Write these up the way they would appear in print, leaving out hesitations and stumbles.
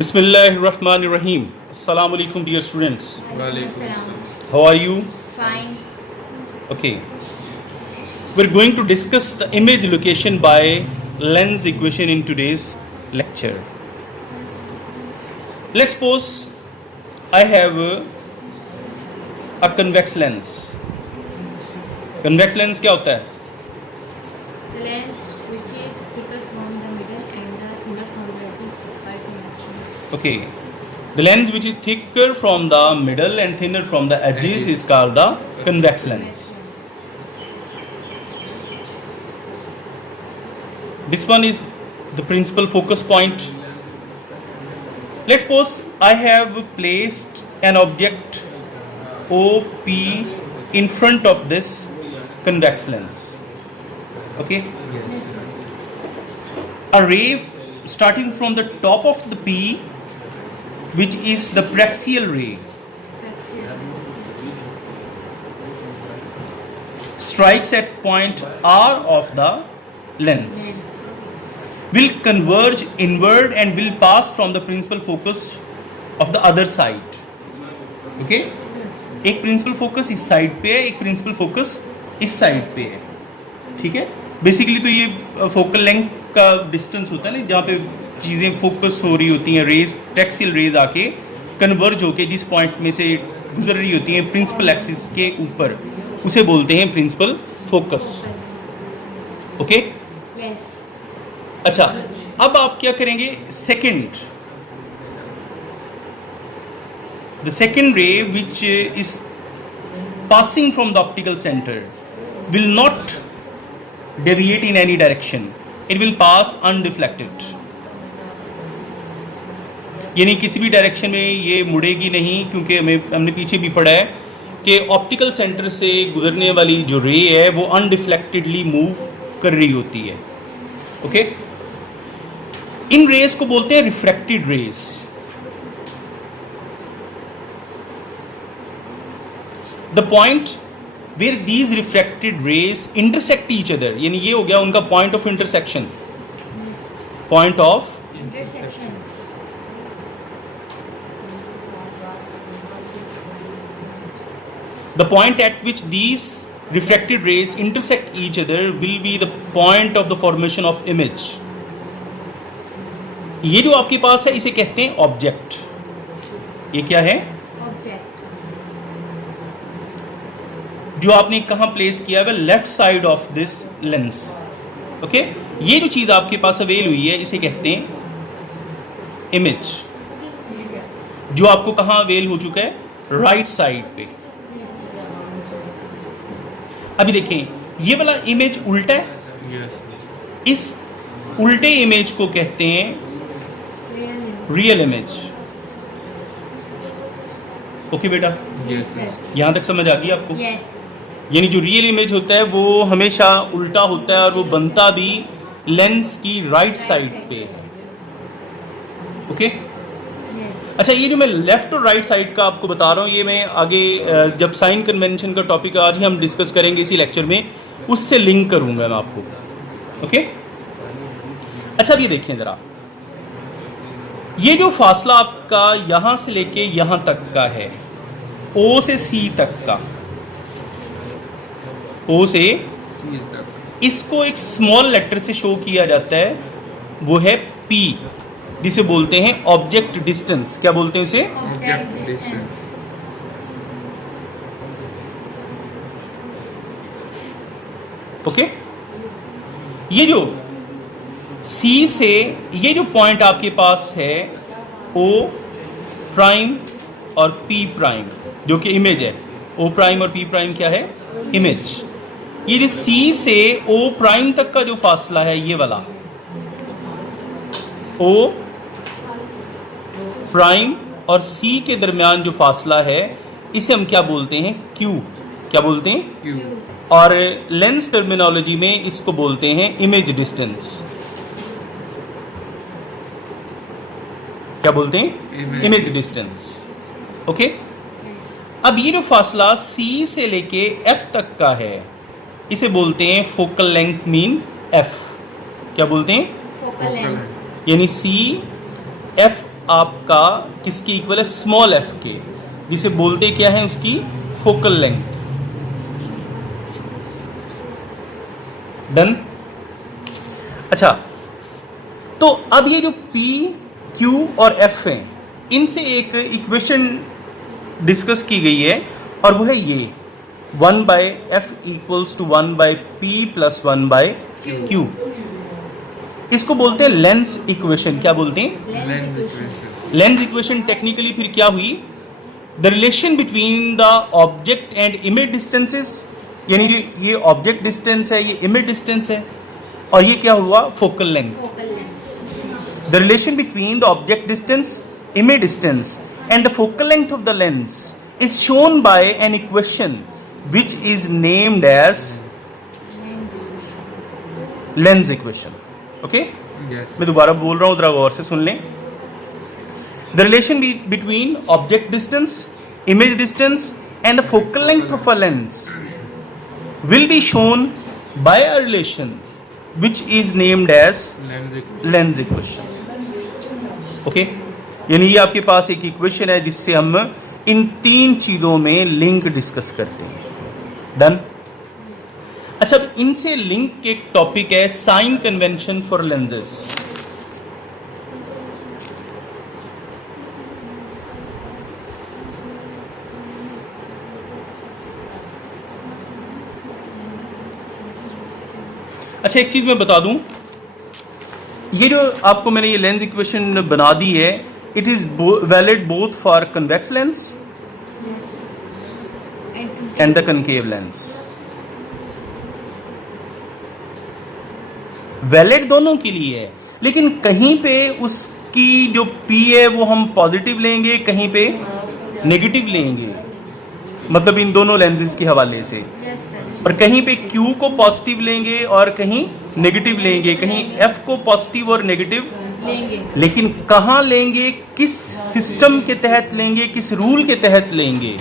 Bismillahirrahmanirrahim. Assalamu alaikum dear students. How are you? Fine. Okay. We're going to discuss the image location by lens equation in today's lecture. Let's suppose I have a convex lens. Convex lens क्या होता है? The lens which is thicker from the middle and thinner from the edges is called convex. Okay. The lens which is thicker from the middle and thinner from the edges is called the convex lens. This one is the principal focus point. Let's suppose I have placed an object OP in front of this convex lens. Okay? Yes. A ray starting from the top of the P, which is the praxial ray, strikes at point R of the lens, will converge inward and will pass from the principal focus of the other side. Okay? एक principal focus इस side पे है, एक principal focus इस side पे है. ठीक है? बेसिकली तो ये फोकल लेंथ का डिस्टेंस होता है ना, जहाँ पे चीज़ें फोकस हो रही होती हैं, रेज टैक्सियल रेज आके कन्वर्ज होके जिस पॉइंट में से गुजर रही होती हैं प्रिंसिपल एक्सिस के ऊपर, उसे बोलते हैं प्रिंसिपल फोकस. ओके? Yes. अच्छा, अब आप क्या करेंगे? Second, the second ray which is passing from the optical center will not deviate in any direction. It will pass undeflected. यानी किसी भी डायरेक्शन में ये मुड़ेगी नहीं, क्योंकि हमने पीछे भी पढ़ा है कि ऑप्टिकल सेंटर से गुजरने वाली जो रे है वो अनडिफ्लेक्टेडली मूव कर रही होती है. ओके? इन रेस को बोलते हैं refracted rays. The point where these refracted rays intersect each other, यानी ये हो गया उनका point of intersection. Point of Intersection. the point at which these refracted rays intersect each other will be the point of the formation of image. ये जो आपके पास है इसे कहते हैं ऑब्जेक्ट. ये क्या है? Object. जो आपने कहाँ प्लेस किया है? Left side of this lens. Okay? ये जो चीज़ आपके पास अवेल हुई है इसे कहते हैं इमेज. जो आपको कहाँ अवेल हो चुका है? राइट साइड पे. Yes. अभी देखें, ये वाला इमेज उल्टा है. Yes. इस उल्टे इमेज को कहते हैं Real. Real image. ओके बेटा, Yes, sir. यहाँ तक समझ आ गई आपको? Yes. यानी जो रियल इमेज होता है वो हमेशा उल्टा होता है और वो बनता भी लेंस की राइट साइड पे है. ओके? Yes. अच्छा, ये जो मैं लेफ्ट और राइट साइड का आपको बता रहा हूँ, ये मैं आगे जब साइन कन्वेंशन का टॉपिक आज ही हम डिस्कस करेंगे इसी लेक्चर में, उससे लिंक करूँगा मैं आपको. ओके? अच्छा, अब ये देखें ज़रा, ये जो फासला आपका यहाँ से लेके यहाँ तक का है, O से C तक का, O से C तक. इसको एक स्मॉल लेटर से शो किया जाता है, वो है P, जिसे बोलते हैं ऑब्जेक्ट डिस्टेंस. क्या बोलते हैं इसे? Object distance. ओके? ये जो C से ये जो पॉइंट आपके पास है O प्राइम और P प्राइम, जो कि इमेज है. O प्राइम और P प्राइम क्या है? इमेज. ये जो C से O प्राइम तक का जो फासला है, ये वाला O प्राइम और C के दरमियान जो फासला है, इसे हम क्या बोलते हैं? Q. क्या बोलते हैं? Q. और लेंस टर्मिनोलॉजी में इसको बोलते हैं इमेज डिस्टेंस. क्या बोलते हैं? Image distance. ओके? अब ये जो फासला C से लेके F तक का है, इसे बोलते हैं फोकल लेंथ मीन F. क्या बोलते हैं? Focal length. यानी C F आपका किसकी इक्वल है, स्मॉल एफ के, जिसे बोलते क्या है उसकी फोकल लेंथ। डन। अच्छा, तो अब ये जो P, Q और F हैं, इनसे एक इक्वेशन डिस्कस की गई है और वो है ये 1/f equals to 1/p plus 1/q। इसको बोलते हैं लेंस इक्वेशन। क्या बोलते हैं? Lens equation. Lens equation technically फिर क्या हुई, the relation between the object and image distances, यानी ये ऑब्जेक्ट डिस्टेंस है, ये इमेज डिस्टेंस है, और ये क्या हुआ, focal length. Focal length. The relation between the object distance, image distance, and the focal length of the lens is shown by an equation which is named as lens equation. Okay? Yes. मैं दोबारा बोल रहा हूँ, जरा गौर से सुन लें। The relation between object distance, image distance, and the focal length of a lens will be shown by a relation which is named as lens equation. Lens equation. Okay, यानी ये आपके पास एक इक्वेशन है जिससे हम इन तीन चीजों में लिंक डिस्कस करते हैं। डन। अच्छा, अब इनसे लिंक एक टॉपिक है साइन कन्वेंशन फॉर लेंसेज। अच्छा, एक चीज मैं बता दूं, ये जो आपको मैंने ये लेंस इक्वेशन बना दी है, it is valid both for convex lens and the concave lens. Valid दोनों के लिए है, लेकिन कहीं पे उसकी जो P है वो हम पॉजिटिव लेंगे, कहीं पे नेगेटिव लेंगे, मतलब इन दोनों लेंसेज के हवाले से। Yes sir. और कहीं पे Q को पॉजिटिव लेंगे और कहीं नेगेटिव लेंगे, कहीं F को पॉजिटिव और नेगेटिव लेंगे। लेकिन कहाँ लेंगे, किस सिस्टम के तहत लेंगे, किस रूल के तहत लेंगे,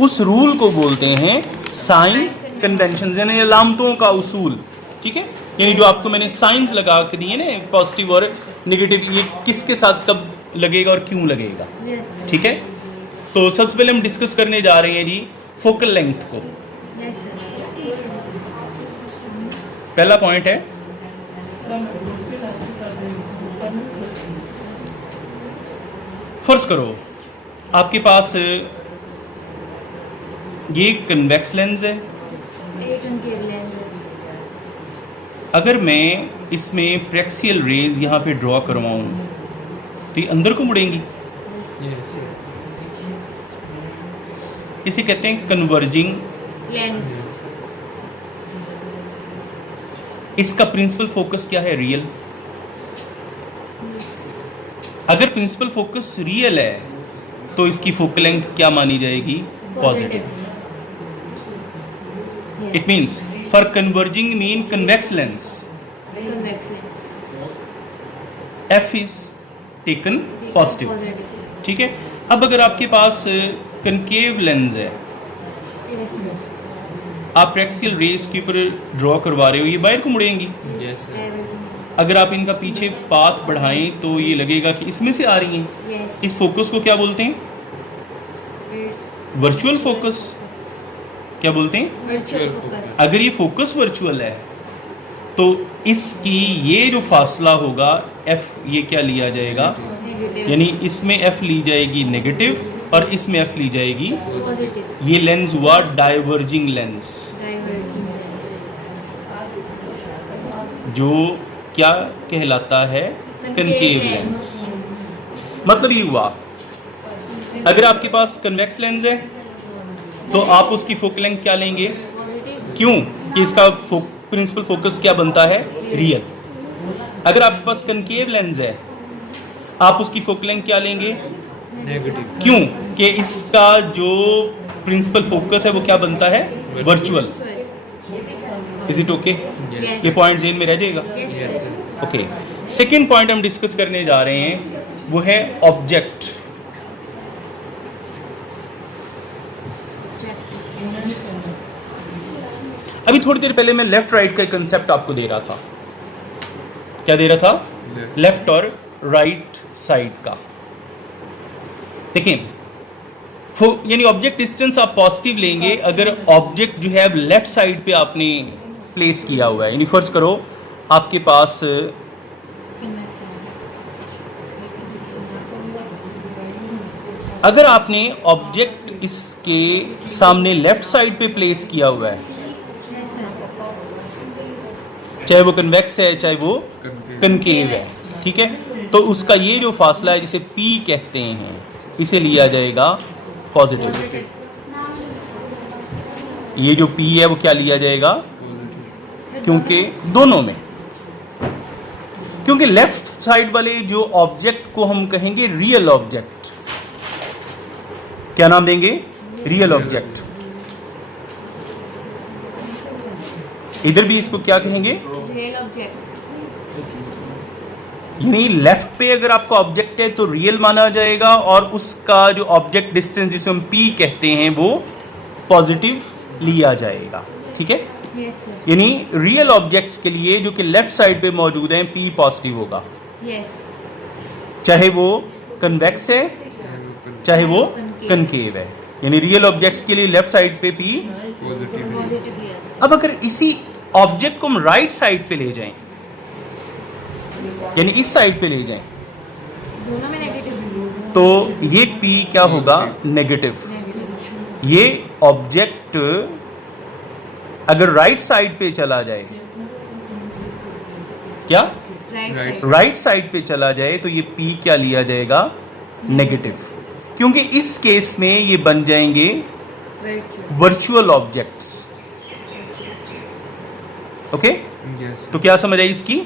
उस रूल को बोलते हैं साइन कन्वेंशन, यानी अलामतों का उसूल। ठीक है, यानी जो आपको मैंने साइंस लगा के दिए ना, पॉजिटिव और नेगेटिव, ये किसके साथ कब लगेगा और क्यों लगेगा। Yes sir. ठीक है, तो सबसे पहले हम डिस्कस करने जा रहे हैं जी फोकल लेंथ को। Yes sir. पहला पॉइंट है, फर्ज करो आपके पास ये कन्वेक्स लेंस है। एक कनकेव लेंस है। अगर मैं इसमें प्रेक्सियल रेज यहाँ पे ड्रॉ करवाऊँ तो ये अंदर को मुड़ेंगी। यस। इसे कहते हैं कन्वर्जिंग। लेंस। इसका प्रिंसिपल फोकस क्या है, रियल। अगर प्रिंसिपल फोकस रियल है तो इसकी फोकल लेंथ क्या मानी जाएगी, positive. It means for converging mean convex lens convex lens. F is taken positive. ठीक है, अब अगर आपके पास कनकेव लेंस है, यस सर। आप प्रेक्सियल रेज के ऊपर ड्रॉ करवा रहे हो, ये बाहर को मुड़ेंगी। Yes sir. अगर आप इनका पीछे पाथ बढ़ाएं तो ये लगेगा कि इसमें से आ रही हैं। यस। इस फोकस को क्या बोलते हैं, वर्चुअल फोकस। क्या बोलते हैं, वर्चुअल फोकस। अगर ये फोकस वर्चुअल है तो इसकी ये जो फासला होगा F, ये क्या लिया जाएगा, नेगेटिव। यानी इसमें F ली जाएगी नेगेटिव और इसमें F ली जाएगी। पॉजिटिव। ये लेंस हुआ डाइवर्जिंग लेंस, डाइवर्जिंग लेंस। जो क्या कहलाता है, कनकेव लेंस। मतलब ये हुआ, अगर आपके पास कन्वेक्स लेंस है तो आप उसकी फोकल लेंथ क्या लेंगे, पॉजिटिव। क्यों कि इसका प्रिंसिपल फोकस क्या बनता है, रियल। अगर आपके पास कनकेव लेंस है आप उसकी फोकल लेंथ क्या लेंगे, नेगेटिव। क्यों कि इसका जो प्रिंसिपल फोकस है वो क्या बनता है, virtual. Is it okay, Yes. ये पॉइंट जेन में रह जाएगा। Yes sir. Okay, second point हम डिस्कस करने जा रहे हैं वो है ऑब्जेक्ट। अभी थोड़ी देर पहले मैं लेफ्ट राइट का कंसेप्ट आपको दे रहा था। क्या दे रहा था, Left. लेफ्ट और राइट साइड का। देखिए यानी ऑब्जेक्ट डिस्टेंस आप पॉजिटिव लेंगे अगर ऑब्जेक्ट जो है लेफ्ट साइड पे आपने प्लेस किया हुआ है। यानी फर्ज करो आपके पास अगर आपने ऑब्जेक्ट इसके सामने लेफ्ट साइड पे प्लेस किया हुआ है, चाहे वो कन्वेक्स है चाहे वो कनकेव है, ठीक है, तो उसका ये जो फासला है जिसे P कहते हैं इसे लिया जाएगा पॉजिटिव। ये जो P है वो क्या लिया जाएगा, क्योंकि दोनों में, क्योंकि लेफ्ट साइड वाले जो ऑब्जेक्ट को हम कहेंगे रियल ऑब्जेक्ट, क्या नाम देंगे, रियल ऑब्जेक्ट। इधर भी इसको क्या कहेंगे, रियल ऑब्जेक्ट। यानी लेफ्ट पे अगर आपका ऑब्जेक्ट है तो रियल माना जाएगा और उसका जो ऑब्जेक्ट डिस्टेंस जिसे हम P कहते हैं वो पॉजिटिव लिया जाएगा, ठीक है। Yes sir. यानी रियल ऑब्जेक्ट्स के लिए जो कि लेफ्ट साइड पे मौजूद हैं P पॉजिटिव होगा, यस। चाहे वो कन्वेक्स है चाहे वो कनकेव है। यानी रियल ऑब्जेक्ट्स के लिए लेफ्ट साइड पे P पॉजिटिव है। पॉजिटिव लिया जाए। अब अगर इसी ऑब्जेक्ट को हम राइट साइड पे ले जाएं, यानी इस साइड पे ले जाएं, दोनों में नेगेटिव। तो ये P क्या होगा, नेगेटिव। ये ऑब्जेक्ट अगर राइट साइड पे चला जाए, क्या राइट। राइट साइड पे चला जाए तो ये P क्या लिया जाएगा, नेगेटिव, क्योंकि इस केस में ये बन जाएंगे वर्चुअल ऑब्जेक्ट्स। Okay, yes. तो क्या समझ आई इसकी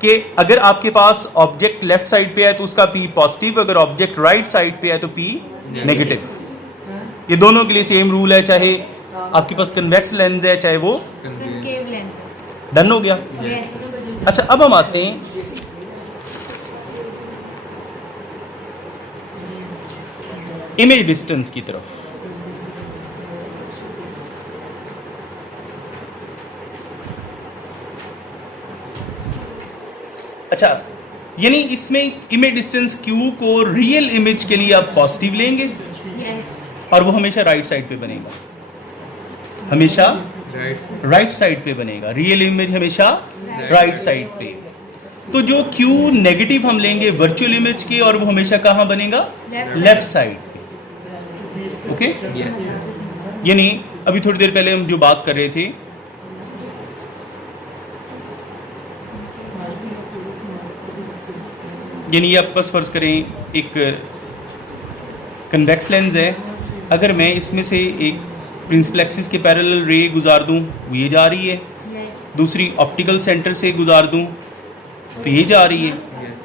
कि अगर आपके पास ऑब्जेक्ट लेफ्ट साइड पे है तो उसका P पॉजिटिव, अगर ऑब्जेक्ट राइट साइड पे है तो P नेगेटिव। ये दोनों के लिए सेम रूल है, चाहे आपके पास कन्वेक्स लेंस है चाहे वो कनकेव लेंस है। डन हो गया। यस। अच्छा, अब हम आते हैं इमेज डिस्टेंस की तरफ। अच्छा, यानी इसमें इमेज डिस्टेंस Q को रियल इमेज के लिए आप पॉजिटिव लेंगे यस। और वो हमेशा राइट साइड पे बनेगा, हमेशा राइट। राइट साइड पे बनेगा, रियल इमेज हमेशा राइट साइड पे। तो जो Q नेगेटिव हम लेंगे वर्चुअल इमेज के और वो हमेशा कहाँ बनेगा, लेफ्ट साइड पे। Okay, yes. यानी अभी थोड़ी देर पहले हम जो बात कर रहे थे, यानी आप बस फर्ज करें एक कन्वेक्स लेंस है, अगर मैं इसमें से एक प्रिंसिपल एक्सिस के पैरेलल रे गुजार दूं, वो ये जा रही है, यस। दूसरी ऑप्टिकल सेंटर से गुजार दूं तो ये जा रही है। यस।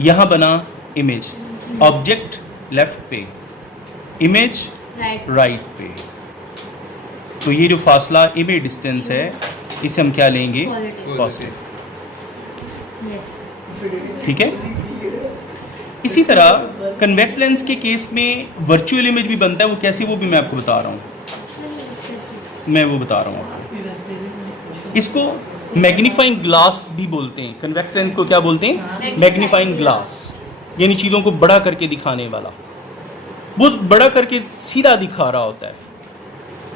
यहाँ बना इमेज, ऑब्जेक्ट लेफ्ट पे, इमेज राइट। राइट पे। तो ये जो फासला इमेज डिस्टेंस है इसे हम क्या लेंगे, पॉजिटिव। Positive, yes. ठीक है। इसी तरह कन्वेक्स लेंस के केस में वर्चुअल इमेज भी बनता है, वो कैसे वो भी मैं आपको बता रहा हूँ, मैं वो बता रहा हूँ आपको। इसको मैग्नीफाइंग ग्लास भी बोलते हैं, कन्वेक्स लेंस को क्या बोलते हैं, मैग्नीफाइंग ग्लास, यानी चीज़ों को बड़ा करके दिखाने वाला, वो बड़ा करके सीधा दिखा रहा होता है,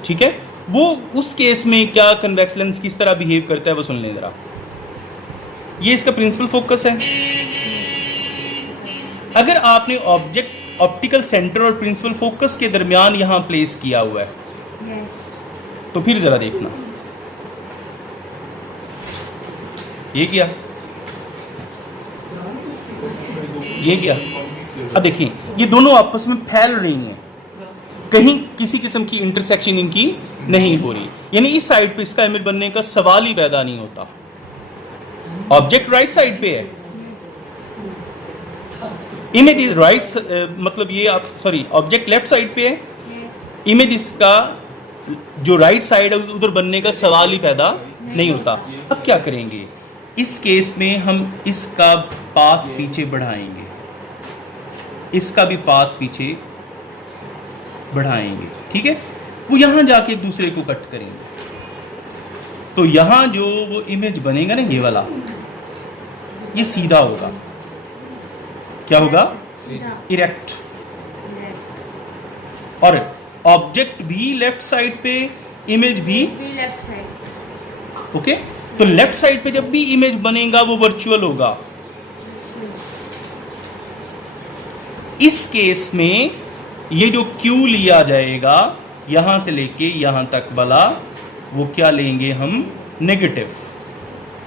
ठीक है। वो उस केस में क्या कन्वेक्स लेंस किस तरह बिहेव करता है वो सुन लें ज़रा। ये इसका प्रिंसिपल फोकस है। अगर आपने ऑब्जेक्ट ऑप्टिकल सेंटर और प्रिंसिपल फोकस के दरमियान यहाँ प्लेस किया हुआ है, यस। तो फिर ज़रा देखना, ये क्या, ये क्या। अब देखिए ये दोनों आपस में फैल रही हैं, कहीं किसी किस्म की इंटरसेक्शन इनकी नहीं हो रही, यानी इस साइड पे इसका इमेज बनने का सवाल ही पैदा नहीं होता। ऑब्जेक्ट राइट साइड पे है, इमेज इज राइट, मतलब ये आप सॉरी ऑब्जेक्ट लेफ्ट साइड पे है, यस। इमेज इसका जो राइट साइड है उधर बनने का सवाल ही पैदा नहीं होता। अब क्या करेंगे, इस केस में हम इसका पाथ पीछे बढ़ाएंगे, इसका भी पाथ पीछे बढ़ाएंगे, ठीक है। वो यहाँ जाके एक दूसरे को कट करेंगे, तो यहाँ जो वो इमेज बनेगा ना, ये वाला, ये सीधा होगा, क्या होगा, सीधा इरेक्ट, इरेक्ट और ऑब्जेक्ट भी लेफ्ट साइड पे, इमेज भी भी लेफ्ट साइड ओके। तो लेफ्ट साइड पे जब भी इमेज बनेगा वो वर्चुअल होगा। इस केस में ये जो Q लिया जाएगा यहां से लेके यहां तक वाला, वो क्या लेंगे हम, नेगेटिव,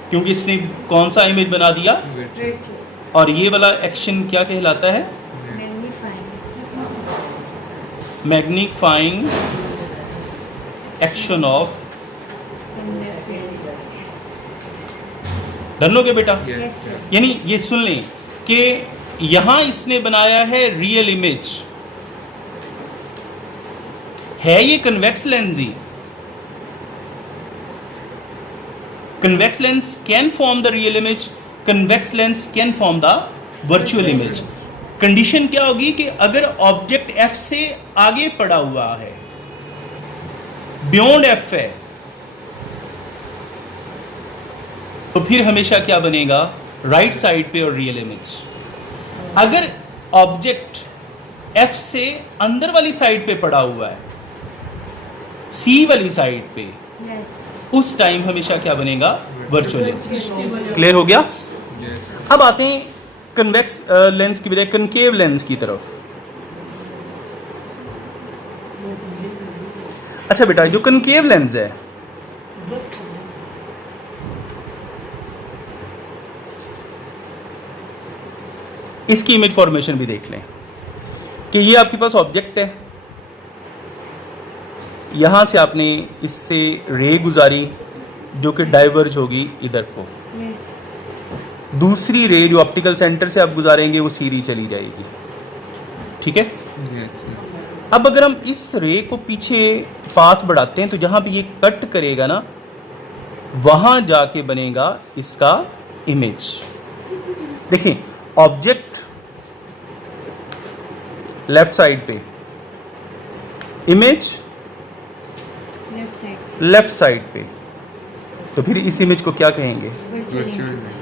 क्योंकि इसने कौन सा इमेज बना दिया, वर्चुअल और ये वाला एक्शन क्या कहलाता है, मैग्नीफाइंग एक्शन ऑफ। डन हो गया बेटा? यस सर यानी ये सुन लें कि यहां इसने बनाया है रियल इमेज, है ये convex lens he. Convex lens can form the real image, convex lens can form the virtual image. Condition क्या होगी कि अगर ऑब्जेक्ट एफ से आगे पड़ा हुआ है, बियॉन्ड एफ है, तो फिर हमेशा क्या बनेगा, राइट साइड पे और रियल इमेज। अगर ऑब्जेक्ट एफ से अंदर वाली साइड पे पड़ा हुआ है, सी वाली साइड पे, यस उस टाइम हमेशा क्या बनेगा, वर्चुअल इमेज। क्लियर हो गया? Yes. अब आते हैं कन्वेक्स लेंस की बजाय कनकेव लेंस की तरफ। अच्छा बेटा, जो कनकेव लेंस है, इसकी इमेज फॉर्मेशन भी देख लें कि ये आपके पास ऑब्जेक्ट है, यहां से आपने इससे रे गुजारी जो कि डाइवर्ज होगी इधर को, यस दूसरी रे जो ऑप्टिकल सेंटर से आप गुजारेंगे वो सीधी चली जाएगी, ठीक है। Yes. अब अगर हम इस रे को पीछे पाथ बढ़ाते हैं तो जहां भी ये कट करेगा ना, वहां जाके बनेगा इसका इमेज। देखिए, ऑब्जेक्ट लेफ्ट साइड पे, image left side left side पे, तो फिर इस इमेज को क्या कहेंगे, वर्चुअल Virtual.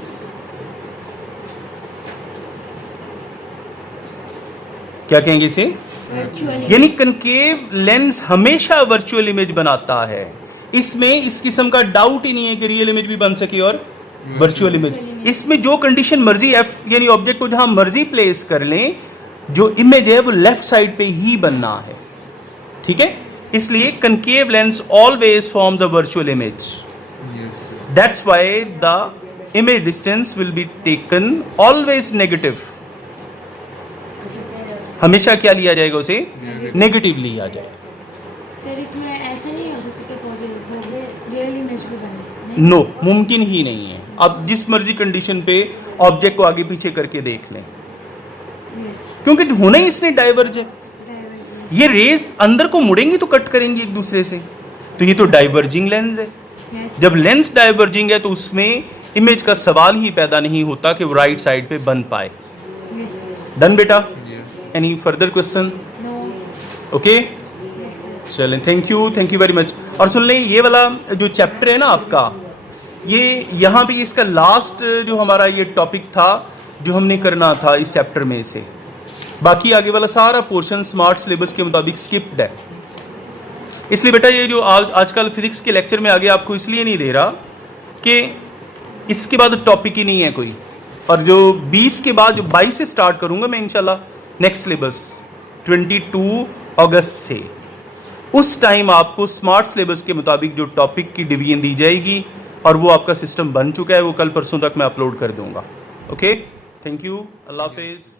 क्या कहेंगे इसे, वर्चुअल यानी कनकेव लेंस हमेशा वर्चुअल इमेज बनाता है। इसमें इस किस्म का डाउट ही नहीं है कि रियल इमेज भी बन सके और वर्चुअल इमेज। इसमें जो कंडीशन मर्जी एफ यानी ऑब्जेक्ट को जहां मर्जी प्लेस कर लें, जो इमेज है वो लेफ्ट साइड पे ही बनना है, ठीक है। इसलिए concave lens always forms a virtual image. Yes. Sir. That's why the image distance will be taken always negative. हमेशा क्या लिया जाएगा, उसे नेगेटिव लिया जाएगा। सर इसमें ऐसा नहीं हो सकता कि पॉजिटिव रियल इमेज भी बने, नो, मुमकिन ही नहीं है। आप जिस मर्जी कंडीशन पे ऑब्जेक्ट को आगे पीछे करके देख लें, यस क्योंकि होना ही इसने डाइवर्ज है। डाइवर्जेंस ये रेज अंदर को मुड़ेंगी तो कट करेंगी एक दूसरे से, तो ये तो डाइवर्जिंग लेंस है। यस जब लेंस डाइवर्जिंग है तो उसमें इमेज का सवाल ही पैदा नहीं होता कि वो राइट साइड पे बन पाए। यस डन बेटा? Yes. Any further question? No okay, yes sir चलें, थैंक यू वेरी मच। और सुन लें, ये वाला जो चैप्टर है ना आपका, ये यहाँ पे इसका लास्ट जो हमारा ये टॉपिक था जो हमने करना था इस चैप्टर में से, बाकी आगे वाला सारा पोर्शन स्मार्ट सिलेबस के मुताबिक स्किप्ड है। इसलिए बेटा ये जो आजकल फिजिक्स के लेक्चर में आगे आपको इसलिए नहीं दे रहा कि इसके बाद टॉपिक ही नहीं है कोई, और जो 20 के बाद जो 22 से स्टार्ट करूंगा मैं इंशाल्लाह नेक्स्ट सिलेबस 22 अगस्त से, उस टाइम आपको स्मार्ट सिलेबस के मुताबिक जो टॉपिक की डिवीजन दी जाएगी, और वो आपका सिस्टम बन चुका है, वो कल परसों तक मैं अपलोड कर दूंगा। ओके, थैंक यू, अल्लाह हाफिज़।